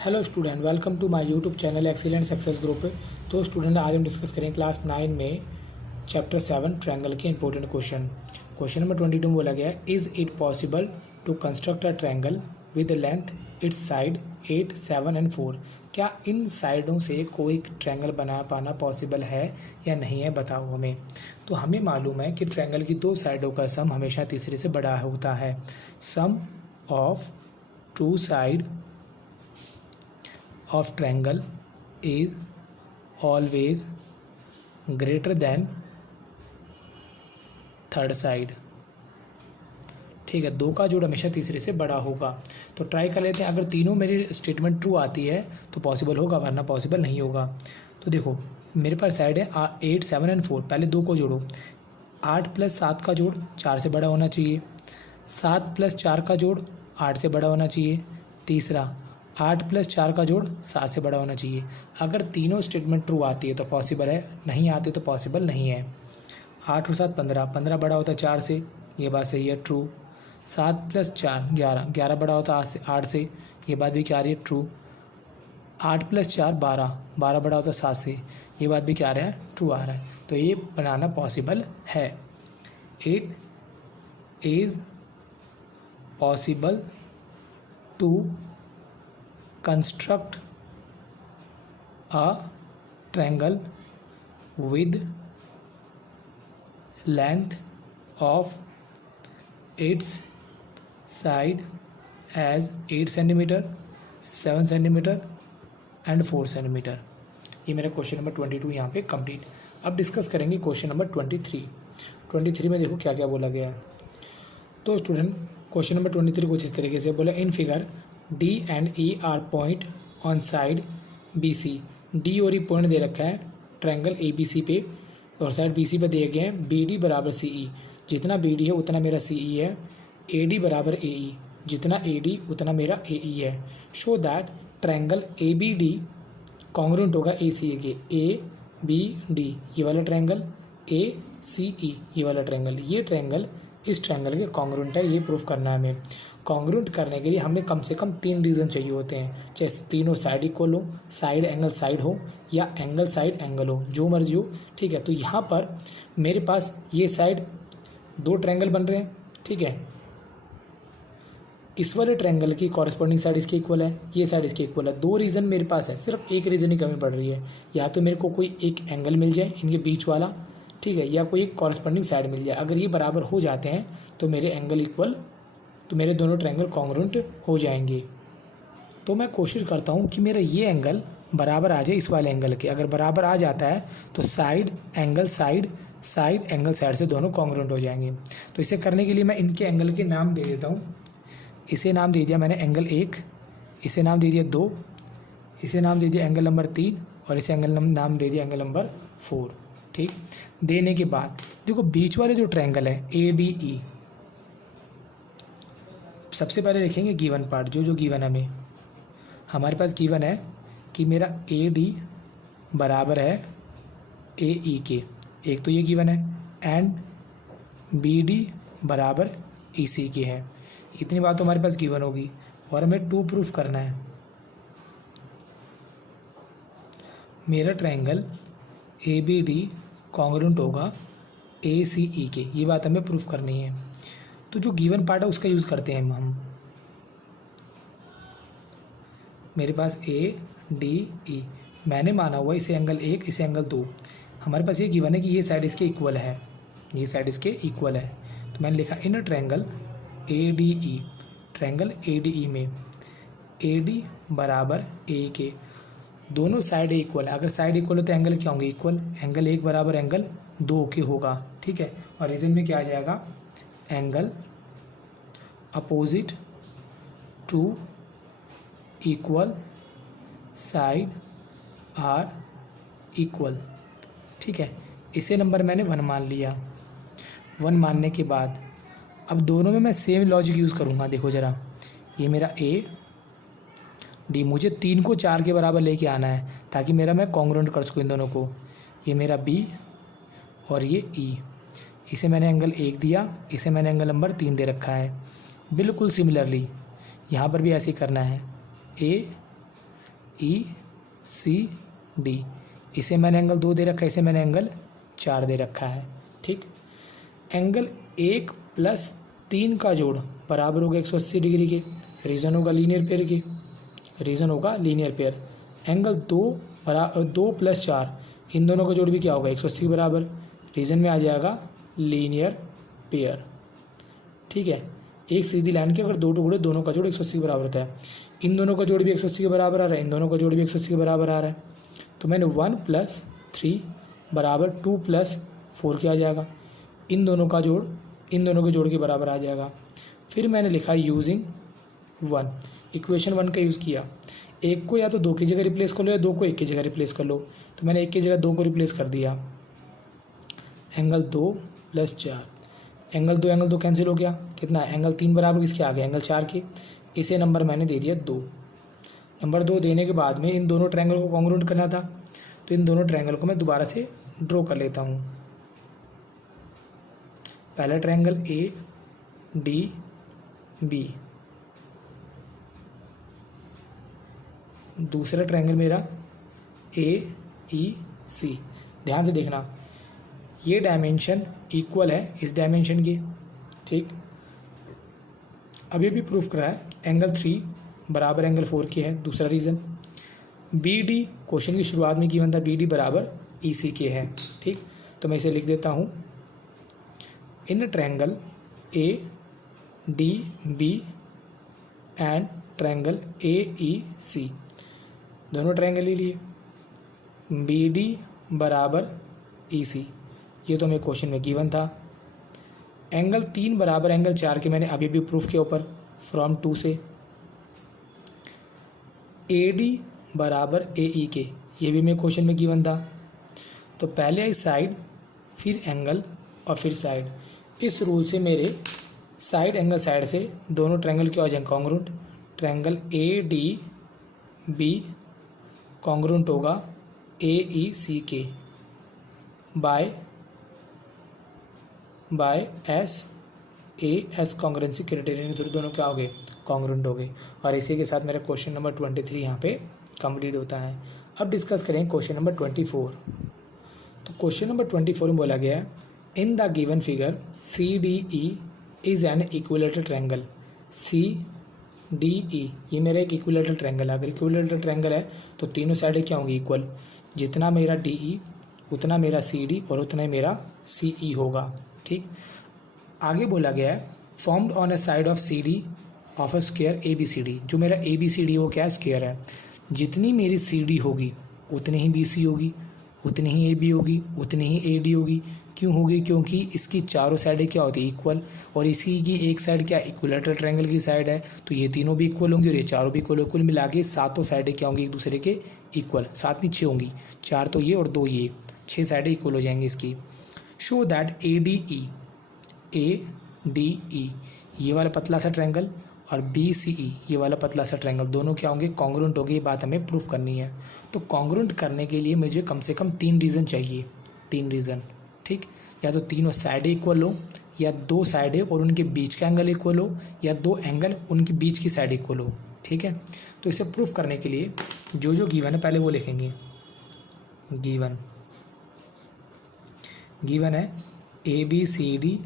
Hello student, welcome to my YouTube channel Excellent Success Group. तो student, आज हम discuss करें क्लास 9 में चैप्टर 7 ट्रायंगल के इंपॉर्टेंट क्वेश्चन नंबर 22 में बोला गया है, is it possible to construct a triangle with length its side 8, 7 and 4। क्या इन साइडों से कोई ट्रायंगल बना पाना पॉसिबल है या नहीं है, बताओ हमें। तो हमें मालूम है कि ट्रायंगल की दो साइडों का सम हमेशा तीसरे से बड़ा होता है। Sum of two side of triangle is always greater than third side. ठीक है, दो का जोड़ हमेशा तीसरे से बड़ा होगा। तो ट्राई कर लेते हैं, अगर तीनों मेरी स्टेटमेंट ट्रू आती है तो पॉसिबल होगा, वरना पॉसिबल नहीं होगा। तो देखो, मेरे पास साइड है 8, 7 एंड 4। पहले दो को जोड़ो। 8 + 7 का जोड़ 4 से बड़ा होना चाहिए। 7 + 4 का जोड़ 8 से बड़ा होना चाहिए। तीसरा 8 + 4 का जोड़ 7 से बड़ा होना चाहिए। अगर तीनों स्टेटमेंट ट्रू आती है तो पॉसिबल है, नहीं आती तो पॉसिबल नहीं है। 8 और 7 15, 15 बड़ा होता है 4 से, ये बात सही है, ट्रू। 7 + 4 11, 11 बड़ा होता है 8 से, ये बात भी क्या आ रही है, ट्रू। 8 + 4 12, 12 बड़ा होता है 7 से, ये बात भी क्या आ रहा है, ट्रू आ रहा है। तो ये बनाना पॉसिबल है। It is possible to construct a triangle with length of its side as 8 cm, 7 cm and 4 cm। ये मेरा क्वेश्चन नंबर 22 यहाँ पे कंप्लीट। अब डिस्कस करेंगे क्वेश्चन नंबर 23 में देखो क्या क्या बोला गया है। तो स्टूडेंट, क्वेश्चन नंबर 23 कुछ इस तरीके से बोला, in figure D and E are point on side BC। D और E पॉइंट दे रखा है ट्रायंगल ABC पे, और साइड BC पे दिए गए हैं BD = CE। जितना BD है उतना मेरा CE है। AD = AE, जितना AD उतना मेरा AE है। Show that triangle ABD congruent होगा ACA के। ABD ये वाला ट्रायंगल, ACE ये वाला ट्रायंगल, ये ट्रायंगल इस ट्रायंगल के कॉन्ग्रुएंट है, ये प्रूफ करना है हमें। कॉन्ग्रुएंट करने के लिए हमें कम से कम 3 रीज़न चाहिए होते हैं, चाहे तीनों साइड इक्वल हो, साइड एंगल साइड हो, या एंगल साइड एंगल हो, जो मर्जी हो। ठीक है, तो यहाँ पर मेरे पास ये साइड दो ट्रायंगल बन रहे हैं। ठीक है, इस वाले ट्रायंगल की कॉरस्पॉन्डिंग साइड इसके इक्वल है, ये साइड इसके इक्वल है। दो रीज़न मेरे पास है, सिर्फ एक रीज़न ही कमी पड़ रही है, या तो मेरे को कोई एक एंगल मिल जाए इनके बीच वाला, ठीक है, या कोई एक कॉरस्पॉन्डिंग साइड मिल जाए। अगर ये बराबर हो जाते हैं तो मेरे एंगल इक्वल, तो मेरे दोनों ट्रायंगल कॉन्ग्रुएंट हो जाएंगे। तो मैं कोशिश करता हूँ कि मेरा ये एंगल बराबर आ जाए इस वाले एंगल के। अगर बराबर आ जाता है तो side angle side, side angle side से दोनों कॉन्ग्रुएंट हो जाएंगे। तो इसे करने के लिए मैं इनके एंगल के नाम दे देता हूँ। इसे नाम दे दिया मैंने एंगल 1, इसे नाम दे दिया 2, इसे नाम दे दिया एंगल नंबर 3, और इसे एंगल नाम दे दिया एंगल नंबर 4। ठीक, देने के बाद देखो बीच वाले जो ट्रायंगल है ADE, सबसे पहले लिखेंगे गिवन पार्ट, जो गिवन हमें, हमारे पास गिवन है कि मेरा AD बराबर है AE के, एक तो ये गिवन है, एंड BD बराबर EC के है। इतनी बात तो हमारे पास गिवन होगी, और हमें 2 प्रूफ करना है। मेरा ट्रायंगल ABD कॉन्ग्रुएंट होगा ACE के, ये बात हमें प्रूफ करनी है। तो जो गिवन पार्ट है उसका यूज़ करते हैं हम। मेरे पास ADE मैंने माना हुआ इसे एंगल 1, इसे एंगल 2। हमारे पास ये गिवन है कि ये साइड इसके इक्वल है, ये साइड इसके इक्वल है। तो मैंने लिखा in triangle ADE, triangle ADE में AD बराबर A के, दोनों साइड इक्वल है। अगर साइड इक्वल हो तो एंगल क्या होंगे, इक्वल। एंगल 1 बराबर एंगल 2 के होगा। ठीक है, और रीजन में क्या आ जाएगा, angle opposite to equal side are equal. ठीक है, इसे नंबर मैंने 1 मान लिया। 1 मानने के बाद अब दोनों में मैं सेम लॉजिक यूज़ करूँगा। देखो ज़रा, ये मेरा AD, मुझे 3 को 4 के बराबर लेके आना है ताकि मेरा मैं कॉन्ग्रुएंट कर सकूँ इन दोनों को। ये मेरा B और ये E, इसे मैंने एंगल 1 दिया, इसे मैंने एंगल नंबर 3 दे रखा है। बिल्कुल सिमिलरली यहाँ पर भी ऐसे ही करना है। ABCD। इसे मैंने एंगल 2 दे रखा है, इसे मैंने एंगल 4 दे रखा है। ठीक, एंगल 1 + 3 का जोड़ बराबर होगा 180 डिग्री के। रीज़न होगा लीनियर पेयर की, रीज़न होगा लीनियर पेयर। एंगल 2 + 4, इन दोनों का जोड़ भी क्या होगा 180 के बराबर। रीज़न में आ जाएगा लीनियर पेयर। ठीक है, एक सीधी लाइन के अगर 2 टुकड़े, दोनों का जोड़ 180 के बराबर होता है। इन दोनों का जोड़ भी 180 के बराबर आ रहा है, इन दोनों का जोड़ भी 180 के बराबर आ रहा है। तो मैंने 1 + 3 बराबर 2 + 4 क्या आ जाएगा। इन दोनों का जोड़ इन दोनों के जोड़ के बराबर आ जाएगा। फिर मैंने लिखा यूजिंग 1, इक्वेशन 1 का यूज़ किया। एक को या तो 2 की जगह रिप्लेस कर लो या 2 को 1 की जगह रिप्लेस कर लो। तो मैंने 1 की जगह 2 को रिप्लेस कर दिया। एंगल 2 + 4, एंगल 2 कैंसिल हो गया। कितना, एंगल 3 बराबर किसके आ गया, एंगल 4 के। इसे नंबर मैंने दे दिया 2। नंबर 2 देने के बाद में इन दोनों ट्रायंगल को कॉन्ग्रुएंट करना था, तो इन दोनों ट्रायंगल को मैं दोबारा से ड्रॉ कर लेता हूँ। पहला ट्रायंगल ADB, दूसरा ट्रायंगल मेरा AEC। ध्यान से देखना, ये डायमेंशन इक्वल है इस डायमेंशन की। ठीक, अभी भी प्रूफ करा है एंगल 3 बराबर एंगल 4 के है। दूसरा रीज़न, BD क्वेश्चन की शुरुआत में गिवन था, BD बराबर EC के है। ठीक, तो मैं इसे लिख देता हूँ, in triangle ADB and triangle AEC, दोनों ट्रायंगल ही लिए, BD बराबर EC, ये तो मेरे क्वेश्चन में गिवन था। एंगल 3 बराबर एंगल 4 के मैंने अभी भी प्रूफ किया ऊपर फ्रॉम 2 से। AD बराबर AE के, ये भी मेरे क्वेश्चन में गिवन था। तो पहले आई साइड, फिर एंगल और फिर साइड। इस रूल से मेरे साइड एंगल साइड से दोनों ट्रायंगल क्या हो जाएंगे कॉन्ग्रुएंट। ट्रायंगल ADB कॉन्ग्रुएंट होगा AEC के बाय SAS कॉन्ग्रुएंसी क्राइटेरियन के थ्रू दोनों क्या हो गए, कॉन्ग्रुएंट हो गए। और इसी के साथ मेरा क्वेश्चन नंबर 23 यहाँ पे कंप्लीट होता है। अब डिस्कस करें क्वेश्चन नंबर 24। तो क्वेश्चन नंबर 24 में बोला गया है, in the given figure CDE is an equilateral triangle. CDE ये मेरा एक इक्विलेटरल ट्रायंगल है। अगर इक्विलेटरल ट्रायंगल है तो तीनों साइडें क्या होंगी, इक्वल। जितना मेरा DE उतना मेरा CD और उतना ही मेरा CE होगा। ठीक, आगे बोला गया है, formed on a side of CD of a square ABCD। जो मेरा ABCD वो क्या है, स्क्वायर है। जितनी मेरी CD होगी उतनी ही BC होगी, उतनी ही AB होगी, उतनी ही AD होगी। क्यों होगी, क्योंकि इसकी चारों साइडें क्या होती है, इक्वल। और इसी की एक साइड क्या इक्विलेटरल ट्रायंगल की साइड है, तो ये तीनों भी इक्वल होंगी और ये चारों भी इक्वल। कुल मिला के सातों साइडें क्या होंगी एक दूसरे के इक्वल। 7 नहीं 6 होंगी, 4 तो ये और 2 ये, 6 साइडें इक्वल हो जाएंगी इसकी। शो दैट ADE ये वाला पतला सा ट्रायंगल और BCE ये वाला पतला सा ट्रायंगल दोनों क्या होंगे, कॉन्ग्रुएंट होंगे। ये बात हमें प्रूफ करनी है। तो कॉन्ग्रुएंट करने के लिए मुझे कम से कम 3 रीज़न चाहिए, 3 रीज़न। ठीक, या तो तीनों साइडें इक्वल हो, या 2 साइडें और उनके बीच का एंगल इक्वल हो, या 2 एंगल उनके बीच की साइड इक्वल हो। ठीक है, तो इसे प्रूफ करने के लिए जो जो गिवन है पहले वो लिखेंगे। गिवन है ABCD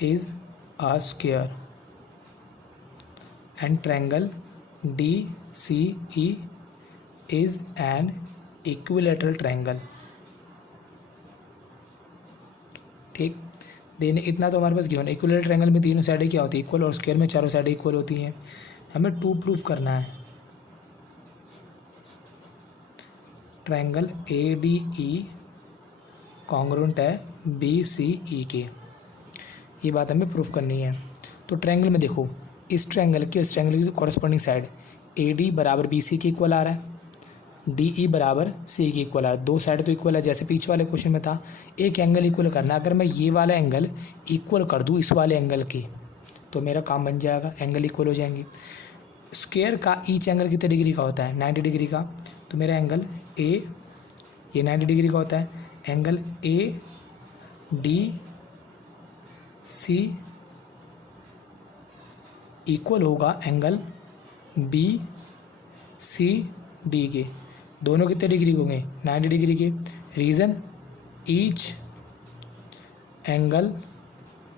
is a square and triangle DCE is an equilateral triangle। ठीक, देने इतना तो हमारे पास गिवन है। इक्विलेटरल ट्रायंगल में तीनों साइडें क्या होती है, इक्वल, और स्क्वायर में चारों साइडें इक्वल होती हैं। हमें 2 प्रूफ करना है। ट्रायंगल ADE कॉन्ग्रुएंट है BCE के, ये बात हमें प्रूफ करनी है। तो ट्रायंगल में देखो, इस ट्रायंगल की इस ट्रायंगल की कॉरस्पॉन्डिंग साइड AD बराबर BC के इक्वल आ रहा है, DE बराबर C के इक्वल आ रहा है। 2 साइड तो इक्वल है, जैसे पीछे वाले क्वेश्चन में था। एक एंगल इक्वल करना है। अगर मैं ये वाला एंगल इक्वल कर दूँ इस वाले एंगल के, तो मेरा काम बन जाएगा, एंगल इक्वल हो जाएंगे। स्क्वायर का ईच एंगल कितने डिग्री का होता है, 90 डिग्री का। तो मेरा एंगल A ये 90 डिग्री का होता है। एंगल ADC इक्वल होगा एंगल BCE डी के, दोनों कितने डिग्री के होंगे 90 डिग्री के। Reason each angle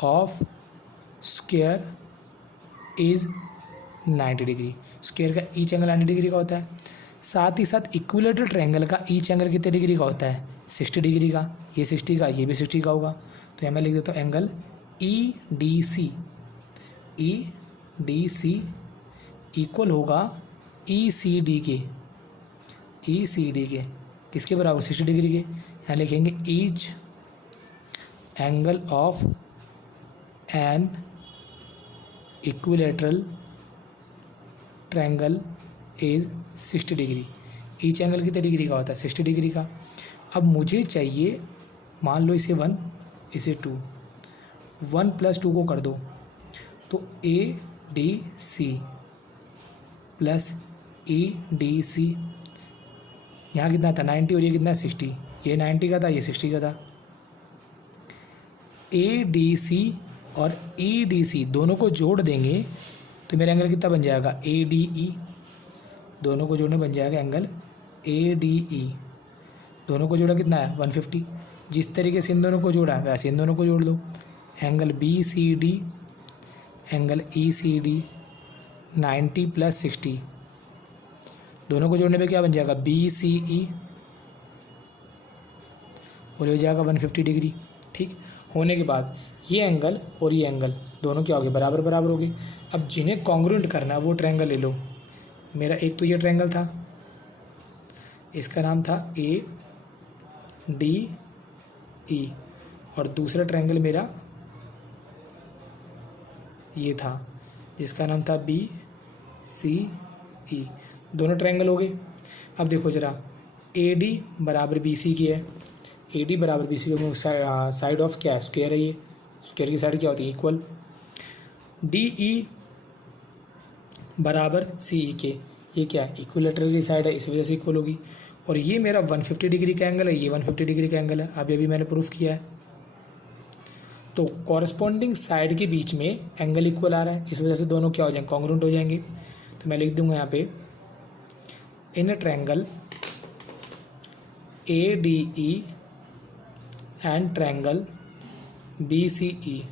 of square is 90 degree. Square का ईच एंगल 90 डिग्री का होता है। साथ ही साथ इक्विलेटरल ट्रायंगल का ईच एंगल कितने डिग्री का होता है 60 डिग्री का। ये 60 का, ये भी 60 का होगा। तो यहाँ मैं लिख देता हूँ angle E D C equal होगा ई सी डी के। किसके बराबर 60 डिग्री के। यहाँ लिखेंगे each angle of an equilateral triangle is 60 degree. Each angle कितने डिग्री का होता है 60 डिग्री का। अब मुझे चाहिए, मान लो इसे 1 इसे 2, 1 + 2 को कर दो तो A D C plus E D C, यहाँ कितना था 90 और ये कितना 60, ये 90 का था ये 60 का था। ए डी सी और ई डी सी दोनों को जोड़ देंगे तो मेरा एंगल कितना बन जाएगा ए डी ई। दोनों को जोड़ने बन जाएगा एंगल ए डी ई। दोनों को जोड़ा कितना है 150। जिस तरीके से इन दोनों को जोड़ा है वैसे इन दोनों को जोड़ लो। Angle B C D, angle E C D 90 + 60, दोनों को जोड़ने पे क्या बन जाएगा बी सी ई और ये हो जाएगा 150 डिग्री। ठीक होने के बाद ये एंगल और ये एंगल दोनों क्या हो गए बराबर बराबर हो गए। अब जिन्हें कॉन्ग्रुएंट करना है वो ट्रायंगल ले लो। मेरा एक तो ये ट्रायंगल था, इसका नाम था ए डी ई, और दूसरा ट्रायंगल मेरा ये था जिसका नाम था बी सी ई। दोनों ट्रायंगल हो गए। अब देखो ज़रा, ए डी बराबर बी सी की है। ए डी बराबर बी सी की साइड ऑफ क्या है स्क्वायर है। ये स्क्वायर की साइड क्या होती है इक्वल। डी ई बराबर सी ई के, ये क्या है इक्विलेटरल की साइड है इस वजह से इक्वल होगी। और ये मेरा 150 डिग्री का एंगल है, ये 150 डिग्री का एंगल है। अभी मैंने प्रूफ किया है। तो कॉरस्पॉन्डिंग साइड के बीच में एंगल इक्वल आ रहा है, इस वजह से दोनों क्या हो जाएंगे कॉन्ग्रुएंट हो जाएंगे। तो मैं लिख दूंगा यहाँ पे in triangle A D E and triangle B C E,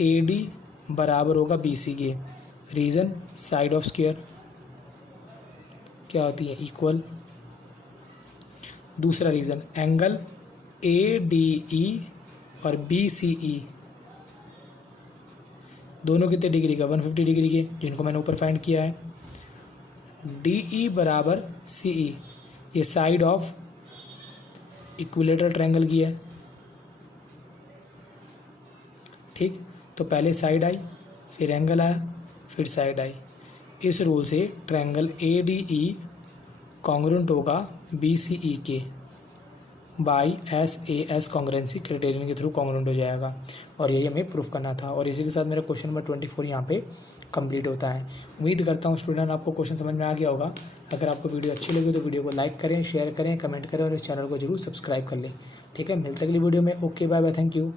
A D बराबर होगा बी सी के। रीज़न साइड ऑफ स्क्वायर क्या होती है इक्वल। दूसरा रीज़न एंगल ए डी ई और बी सी ई दोनों कितने डिग्री का 150 डिग्री के, जिनको मैंने ऊपर फाइंड किया है। डी ई बराबर सी ई, ये साइड ऑफ इक्विलेटरल ट्रायंगल की है। ठीक, तो पहले साइड आई, फिर एंगल आया, फिर साइड आई। इस रूल से triangle A D E congruent होगा बी सी ई के by S A S congruency criterion के थ्रू कॉन्ग्रुएंट हो जाएगा। और यही हमें प्रूफ करना था। और इसी के साथ मेरा क्वेश्चन नंबर 24 यहाँ पे कंप्लीट होता है। उम्मीद करता हूँ स्टूडेंट आपको क्वेश्चन समझ में आ गया होगा। अगर आपको वीडियो अच्छी लगी तो वीडियो को लाइक करें, शेयर करें, कमेंट करें और इस चैनल को जरूर सब्सक्राइब कर लें। ठीक है, मिलते अगली वीडियो में। Okay, bye bye, thank you.